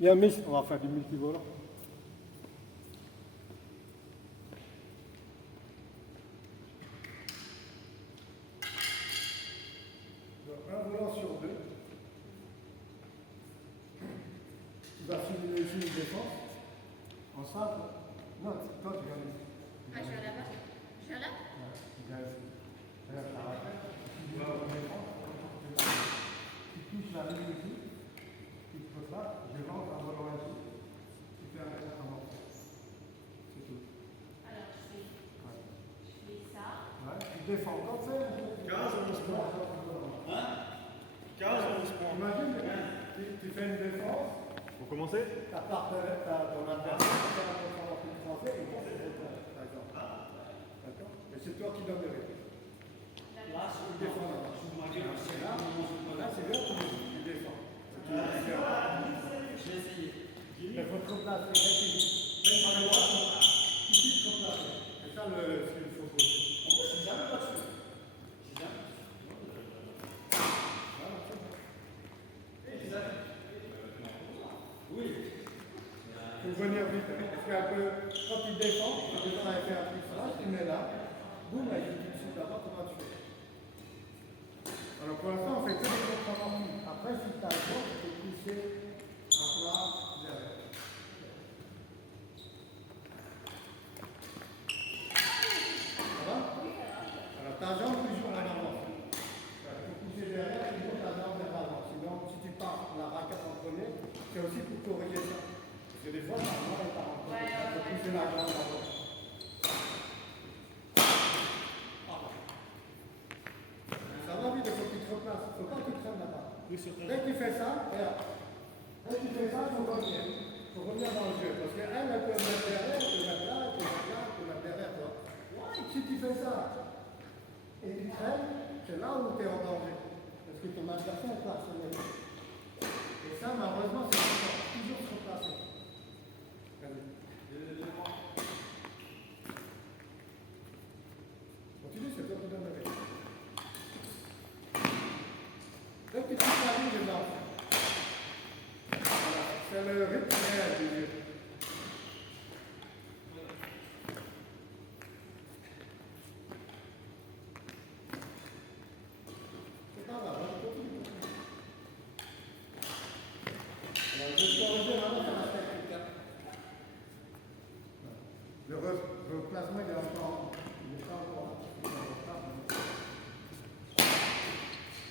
Il y a un miss, on va faire du multivolant. Donc, un volant sur deux. Tu vas simuler ici une défense. En simple. Non, toi tu viens ici. Ah, je viens là-bas. Je viens là? Ouais, tu viens ici. Regarde, ça va faire. Tu vas au défense. Tu touches la ligne ici. Tu te poses là. Je rentre un volant ici. Tu fais un comment. C'est tout. Alors, je fais ça. Ouais, tu défends. Quand c'est 15 ou 11 points. Hein 15 ou 11 points. Imagine, tu fais une défense. Vous commencez? Ta partenaire, ton adversaire, tu fais un contre en français et toi, c'est par exemple. D'accord? Mais c'est toi qui donnes le rythme. Là, Tu défends là. Là, c'est bien, tu défends. je vais essayer. Il faut te replacer. Même par les droits, tu peux te replacer. C'est ça ce qu'il faut bosser. Je suis jamais battu. Oui. Il faut venir vite. Parce que quand tu défends, tu défends avec un plus fort, tu mets là. Boum, là, il faut tout de suite d'abord, comment tu fais? Alors pour l'instant, on fait que des contre-amortis. Après, si tu as le temps, tu peux pousser à plat derrière. Ça va? Alors ta jambe toujours en avant. Il faut pousser derrière, toujours ta jambe vers l'avant. Sinon, si tu pars la raquette en premier, c'est aussi pour corriger ça. Parce que des fois, ta jambe est pas en premier. Il faut pousser la jambe avant. Ça va vite, il faut que tu te replaces. Il ne faut pas que tu traînes là-bas. Dès que tu fais ça, regarde. Dès que tu fais ça, il faut revenir. Il faut revenir dans le jeu. Parce qu'elle, elle peut mettre derrière, elle peut mettre là, elle peut mettre là, elle peut mettre derrière toi. Si tu fais ça et tu traînes, c'est là où tu es en danger. Parce que ton adversaire est personnel. Et ça, malheureusement, c'est toujours se replacer. Continue, c'est toi qui donnes le rythme. Dès que tu t'arrives, je lance. Voilà, c'est le rythme réel du jeu. C'est pas grave, on continue. Alors, je vais corriger maintenant sur la technique. Le replacement, il est encore. Il est pas encore.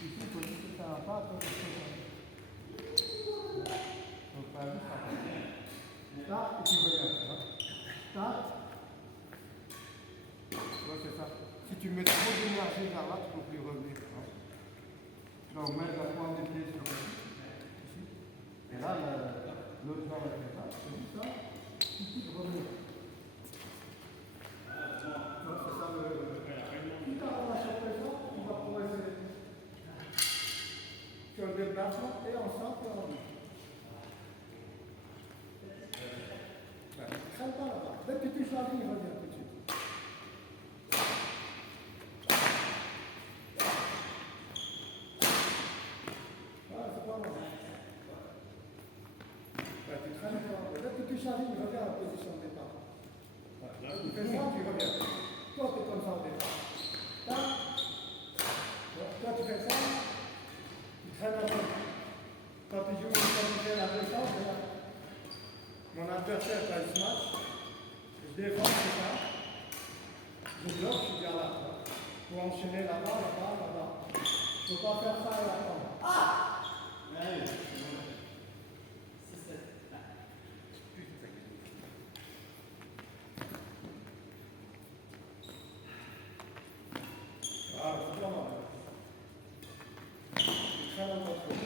Ici, il faut juste faire un pas, donc pas juste un pas. Start et tu reviens. Start. Ouais, c'est ça. Si tu mets trop d'énergie vers là, tu ne peux plus revenir. Là, on met la pointe des pieds sur ici. Et là, l'autre jambe elle fait ça. C'est juste ça. Ici, tu reviens. Ouais, c'est ça le. Si tu as la surpression, tu vas progresser. Sur le déplacement et en centre et en ligne. Ne traîne pas là-bas. Dès que tu touches la ligne, reviens tout de suite. Voilà, c'est pas mal. Tu traînes pas. Dès que tu touches la ligne, reviens en position de départ. Tu fais ça, tu reviens. Toi, tu es comme ça au départ. Toi, tu fais ça. Tu traînes un peu. Quand tu joues, quand tu fais la défense, regarde. Mon adversaire fait le smash, je défends, c'est ça. Je bloque, je suis bien là. Pour enchaîner là-bas, là-bas, là-bas. Je ne peux pas faire ça et attendre. Ah! Ah, c'est pas mal. C'est très bon contrôle.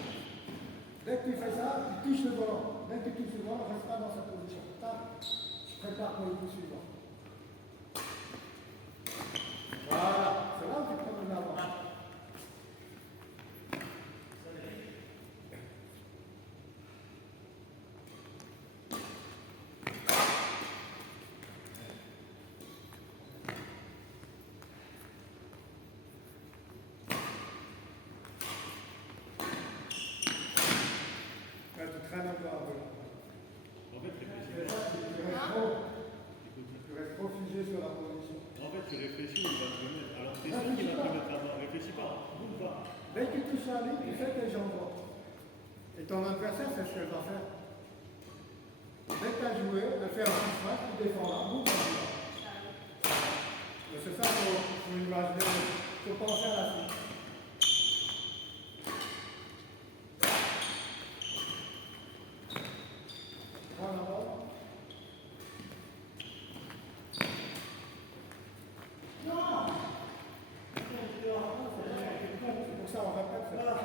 Dès que tu fais ça, tu touches le volant. Dès que tu touches le volant, reste pas dans cette position. Tac, tu prépares pour le coup suivant. Voilà, c'est là où tu prends une avance. Là, tu traînes un peu. tu réfléchis, il va te le mettre. Alors, c'est sûr qu'il va te le mettre avant. Réfléchis pas. Bouge pas. Dès que tu touches la ligne, tu fais tes jambes. Et ton adversaire, c'est ce qu'elle va faire. Dès que tu as joué, elle fait un petit frappe, tu défends là, boum, c'est ça qu'il faut imaginer. Il faut penser à la suite. Prends la balle. C'est pour ça qu'on répète cette chose.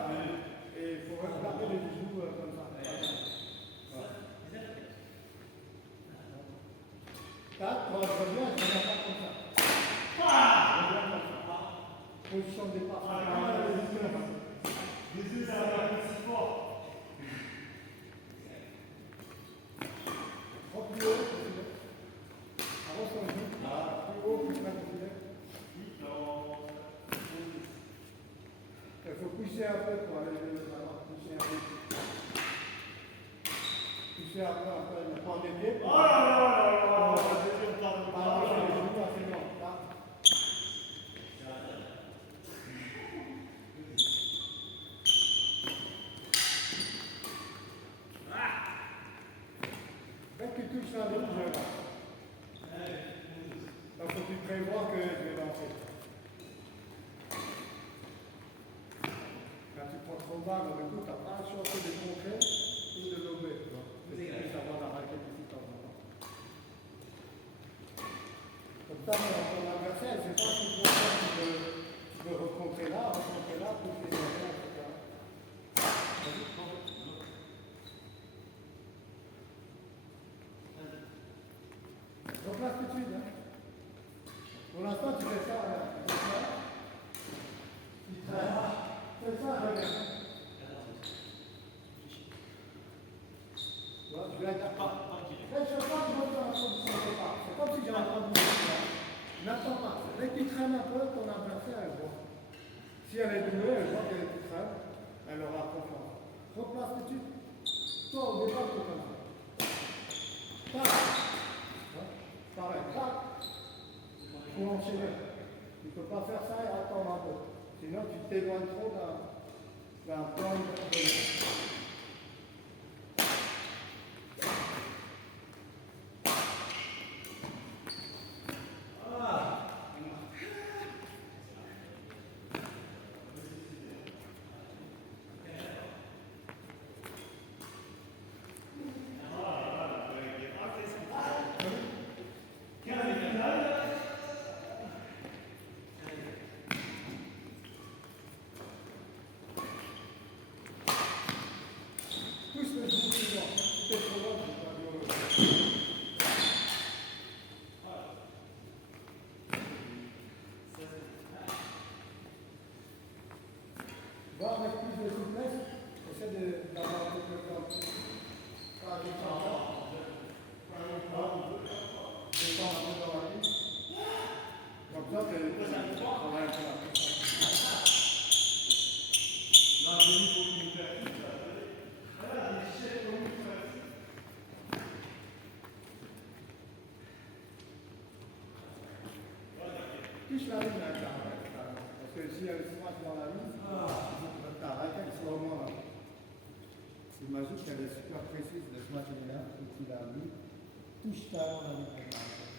Et il faut regarder les bijoux comme ça. Là, quand je reviens, je ne reviens pas comme ça. Je reviens comme ça. Position de départ. Les yeux, ça va être si fort. Plus haut, avance ton genou. Plus haut, plus près du filet. Il faut pousser un peu pour aller là-bas. Pousser un peu. Pousser un peu, mais prendre les pieds. Oh là là là là. Balancer les genoux assez long. Là. Dès que tu touches la ligne, je lance. Donc, faut que tu prévois que je vais lancer. Quand tu prends trop bas, du coup, tu n'as pas le choix de contrer ou de lober. Tu peux savoir la raquette ici de temps en temps. Comme ça, ton adversaire, c'est pas tout pour ça tu peux recontrer là, pousser derrière, etc. Vas-y, prends. Replace tout de suite. Hein. Pour l'instant, tu fais ça. Tu fais ça. Fais ça, regarde. Je vais être pas. Je ne sais pas que je vais faire la position de départ. C'est comme si j'avais pas bougé. N'attends pas. Dès que tu traînes un peu, ton adversaire, elle voit. Si elle est douée, elle voit qu'elle est toute seule, elle aura confiance. Replace tout de suite. Toi, au départ, tu es comme ça. Tac. Pareil. Tac. Il faut enchaîner. Tu ne peux pas faire ça et attendre un peu. Sinon, tu t'éloignes trop d'un plan de Va avec plus de souplesse, essaie d'avoir un peu de temps. Pas de temps. Descends un peu dans la ligne. Comme ça, tu travailles un peu la puissance. Là, j'ai mis beaucoup de faire. Touche la ligne avec la raquette. Parce que si elle se passe dans la ligne, ta raquette soit au moins là. Imagine qu'elle est super précise de ce match-là, et tu l'as mis, touche ta main avec la raquette.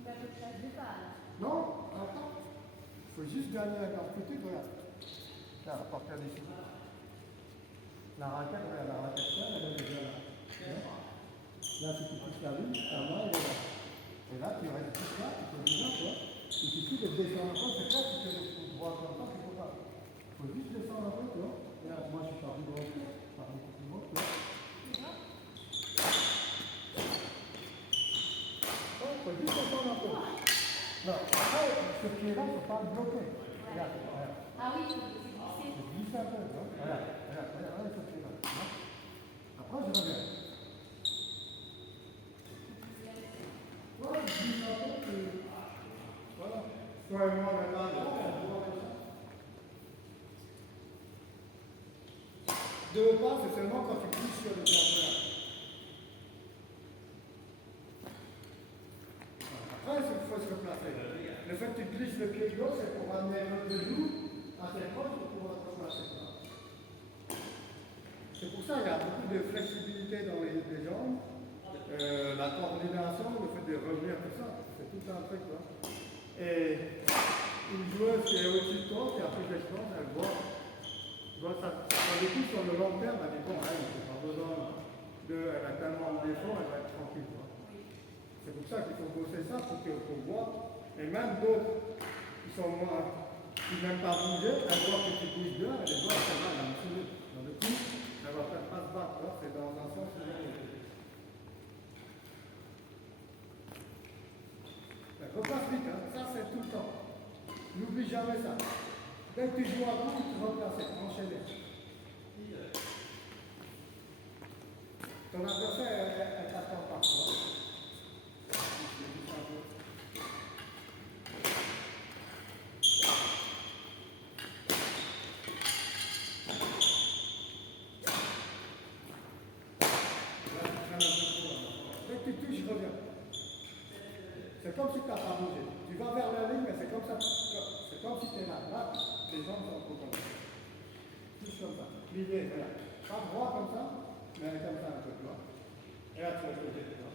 Bah, faut que je fasse deux pas. Non, attends. Il faut juste gagner la carte. Regarde. Là, à partir d'ici. La raquette, regarde, la raquette, elle est déjà là. Là, si tu touches la ligne, ta main, elle est là. Et là, tu restes juste là, tu peux bien, tu vois. Il suffit de descendre un peu, c'est pas si tu es droit comme ça, tu peux pas. Il faut juste descendre un peu, tu vois. Regarde, moi, je suis parti droit, par beaucoup plus haut, tu vois. Il faut juste descendre un peu. Non, après, ce pied-là, il ne faut pas le bloquer. Regarde, regarde. Ah oui, c'est glissé. Je glisse un peu, tu vois. Regarde ce pied-là. Après, je reviens. Voilà, je glisse un peu, voilà. Toi et moi, maintenant, deux pas, c'est seulement quand tu glisses sur le jardin. Après, il faut se replacer. Le fait que tu glisses le pied gauche, c'est pour amener le genou assez proche pour pouvoir te placer. C'est pour ça qu'il y a beaucoup de flexibilité dans les jambes, la coordination, le fait de revenir, tout ça. C'est tout un truc. Quoi. Et une joueuse qui est au-dessus de toi, qui a plus d'expérience, elle voit ça. Du coup, sur le long terme, elle dit bon, elle n'a pas besoin elle a tellement d'efforts, elle va être tranquille. Quoi. C'est pour ça qu'il faut bosser ça pour qu'on voit. Et même d'autres qui sont moins, qui n'aiment pas bouger, elles voient que tu bouges bien, elles les voient, elles vont la soulever. Donc du coup, elle va faire pas se battre. C'est dans un sens ou dans l'autre. Repasse vite, hein. Ça c'est tout le temps. N'oublie jamais ça. Dès que tu joues à bout, tu replaces, enchaîner. Ton adversaire, elle t'attend pas. Dès que tu touches, reviens. C'est comme si tu n'as pas bougé. Tu vas vers la ligne, mais c'est comme ça. C'est comme si tu es là. Là, les jambes sont trop comme ça. Juste comme ça. L'idée, voilà. Pas droit comme ça, mais comme ça un peu, tu vois. Et là, tu vas côté, tu vois.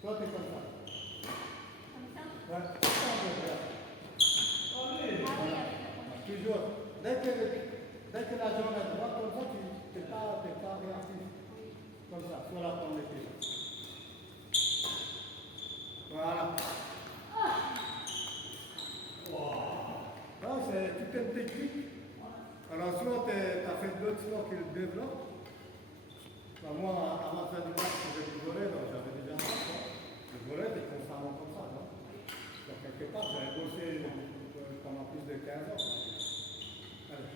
Toi, tu es comme ça. Comme ça? Ouais, ça, on peut faire. Ah oui, avec la Toujours. Dès que la jambe est droite comme ça, tu n'es pas réactif. Comme ça, sur la pointe des pieds. Voilà. C'est toute une technique. Alors, soit tu as fait d'autres sports qui le développent. Ben, moi, avant de faire du match, je faisais du volley, donc j'avais déjà ça. Le volley, c'est constamment comme ça. Non? Donc, quelque part, j'avais bossé pendant plus de 15 ans. Allez.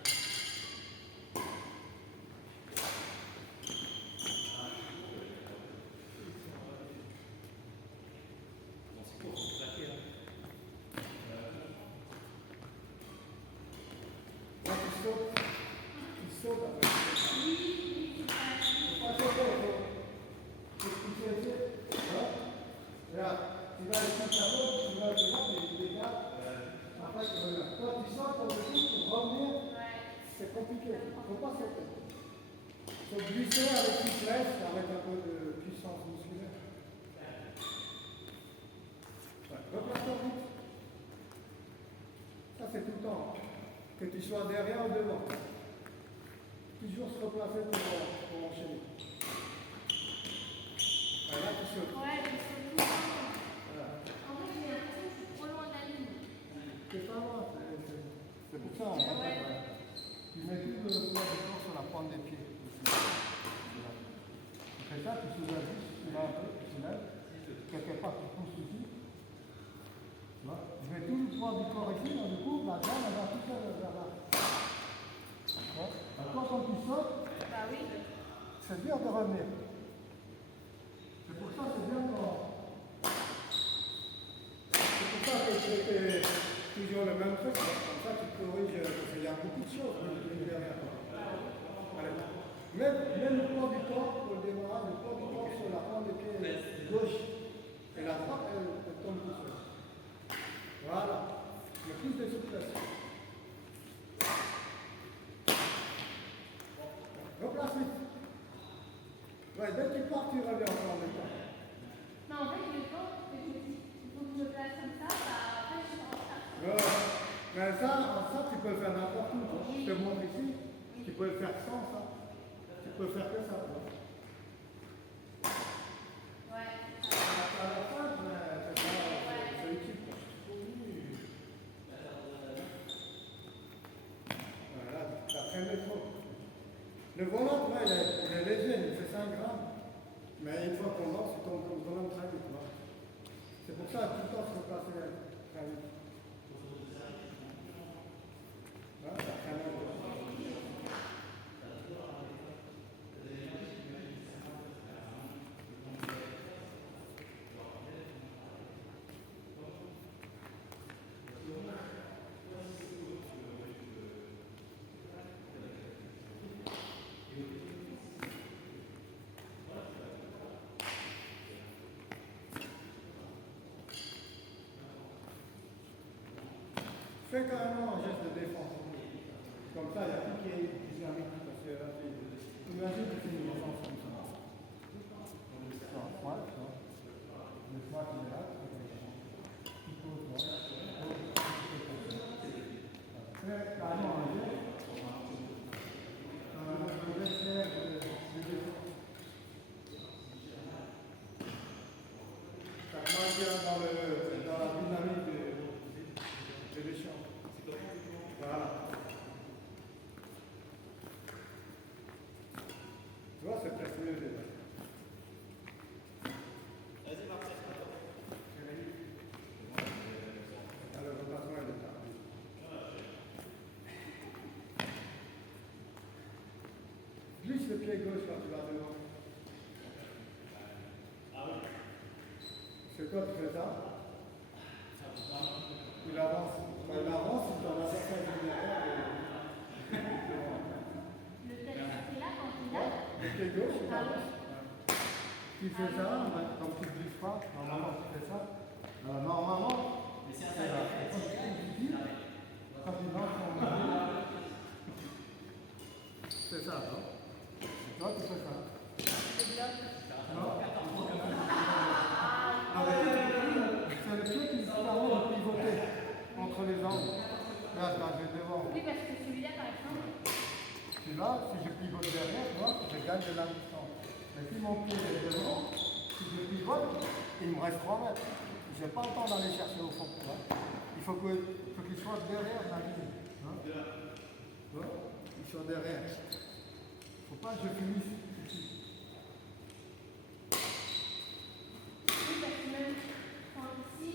C'est compliqué, il ne faut pas sauter. Il faut glisser avec souplesse, avec un peu de puissance musculaire. Ouais. Replace-toi vite. Ça, c'est tout le temps. Que tu sois derrière ou devant. Toujours se replacer pour enchaîner. Là, tu sautes. Ouais, ils sont tout le temps. Voilà. En fait, j'ai l'impression que je suis trop loin de la ligne. C'est pas loin, c'est pour ça on va faire. Tu mets tout le poids du corps sur la pointe des pieds. Voilà. Tu fais ça, tu soulèves juste, tu lèves un peu, tu soulèves. Quelque part, tu pousses ici. Tu vois, je mets tout le poids du corps ici, donc du coup, la jambe, elle va tout seul vers là. D'accord. Toi, quand tu sautes, Bah oui. c'est dur de revenir. C'est pour ça que c'est bien quand. C'est pour ça que je fais toujours le même truc. Comme ça, tu corriges, parce qu'il y a beaucoup de choses derrière. Allez. Mets le poids du corps pour le démarrage, le poids du corps sur la pointe des pieds gauche. Et la droite, elle tombe tout seul. Voilà. Il y a plus de souplesse. Replace vite. Ouais, dès que tu pars, tu reviens encore en même temps. Non, en fait, je pense que je me dis, il faut que je me place comme ça, bah, après, je suis en retard. Ouais. Mais ça, tu peux le faire n'importe où. Hein. Je te montre ici. Tu peux le faire sans ça. Tu peux faire que ça. Hein. Ouais. À la fin, c'est utile. Voilà, tu as traîné trop. Le volant, tu vois, il est léger, il fait 5 grammes. Mais une fois qu'on lance, il tombe vraiment très vite. C'est pour ça, tout le temps, il faut passer très vite. Voilà, ça traîne. Fais carrément un geste de défense. Comme ça, il y a tout qui est dynamique. Parce que là, imagine que tu fais une défense comme ça. Ouais, tu vois. Le smart, il est là. Tu poses, tu vois. Fais carrément un geste. Un geste de défense. Ça te maintient dans la dynamique de l'échange. Voilà. Tu vois, c'est presque mieux déjà. Vas-y, Marcel. Alors, le placement est de tard. Glisse le pied gauche quand tu vas devant. C'est quoi, tu fais ça? Il avance. Quand il avance, il t'en a certains derrière. Le tel c'est là quand il a. Le pied gauche, il Ah avance. oui. Tu fais ça, donc tu ne glisses pas. Normalement, tu fais ça. Normalement, c'est là. Quand il lance son main, c'est ça, non? Et toi, tu fais ça. Non? C'est le pied qui permet de pivoter entre les angles. Là, je vais devant. Oui, parce que celui-là, par exemple, Celui-là, si je pivote derrière, tu vois, je gagne de la distance. Mais si mon pied est devant, si je pivote, il me reste 3 mètres. Je n'ai pas le temps d'aller chercher au fond. Tu vois. Il faut qu'il soit derrière la ligne. Hein? Tu vois? Il soit derrière. Il ne faut pas que je finisse ici. oui, parce que même quand ici,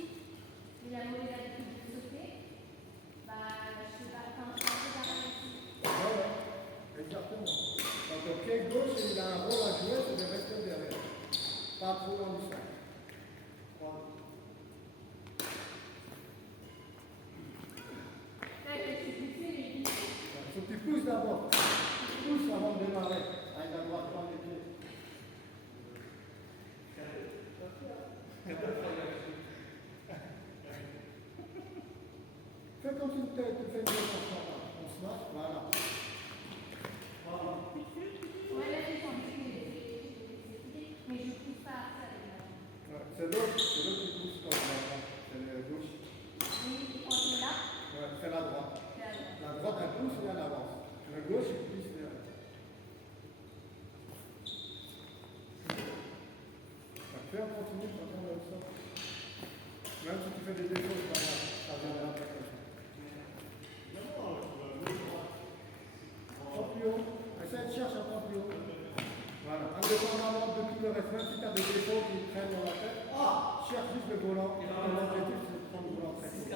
il a mauvais l'habitude de sauter, bah, je sais pas, quand je suis un peu ici. Voilà, exactement. Donc le pied gauche, il a un rôle à jouer, c'est de rester derrière. Pas trop dans le sol. Voilà. Là, je suis poussée, j'ai dit. Il faut que tu pousses d'abord. Tu pousses avant de démarrer. Avec la droite, prends les pieds. Fais comme si tu fais une défense. On se marche, voilà. Ouais, là, j'ai senti mais je pousse pas à ça. Ouais, c'est l'autre qui pousse comme ça. C'est le gauche. Oui, quand il est là, Ouais, c'est la droite. c'est à droite. La droite, elle pousse et elle avance. Le gauche, il pousse vers. Fais en continu quand on le sort. Même si tu fais des défauts, c'est pas grave. Ça viendra après comme ça. Prends plus haut. Essaye de chercher à prendre plus haut. Voilà. Indépendamment de tout le reste, même si tu as des défauts qui traînent dans la tête, cherche juste le volant. L'objectif, c'est de prendre le volant très tôt.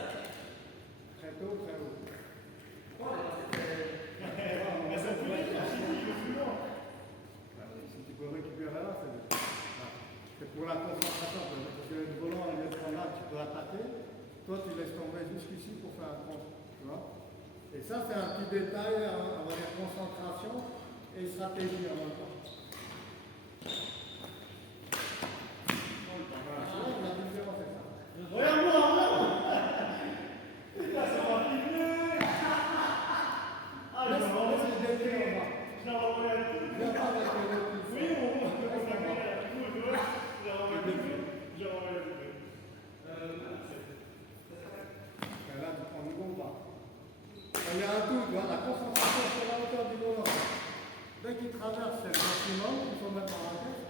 Très tôt, très haut. Si tu peux récupérer là, c'est bien. C'est pour la concentration, parce que le volant, il est là, tu peux attaquer. Toi, tu laisses tomber jusqu'ici pour faire un compte. Tu vois? Et ça, c'est un petit détail, on va dire concentration et stratégie en même temps. Voilà, tu vois, la différence, c'est ça. Laisse le défi en bas. Viens pas avec le défi. Mais là, tu prends du bon pas. Il y a un tout, tu vois, la concentration sur la hauteur du volant. Dès qu'il traverse, c'est le maximum qu'il faut mettre en tête.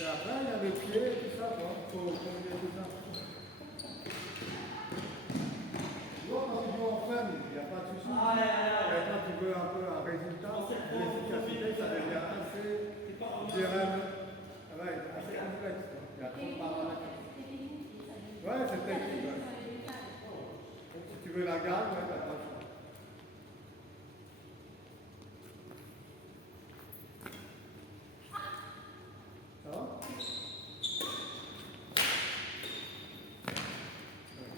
Et après, il y a les pieds et tout ça, quoi. Il faut combiner tout ça. Tu vois, quand tu joues en fun, il n'y a pas de souci. Mais quand tu veux un peu un résultat, l'efficacité, ça devient assez, je dirais, ouais, assez complexe. Quoi. Il y a trop de paramètres. Ouais, c'est technique. Ouais. Si tu veux la gagne, ouais, t'as pas le choix. Ça va?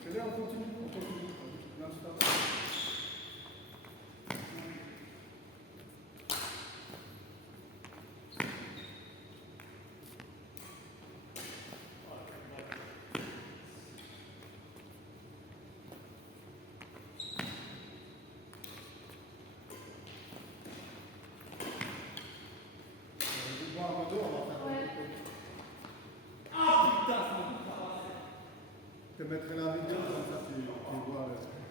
Fais-le, on continue. Non-stop. mettrai la vidéo comme ça tu vois.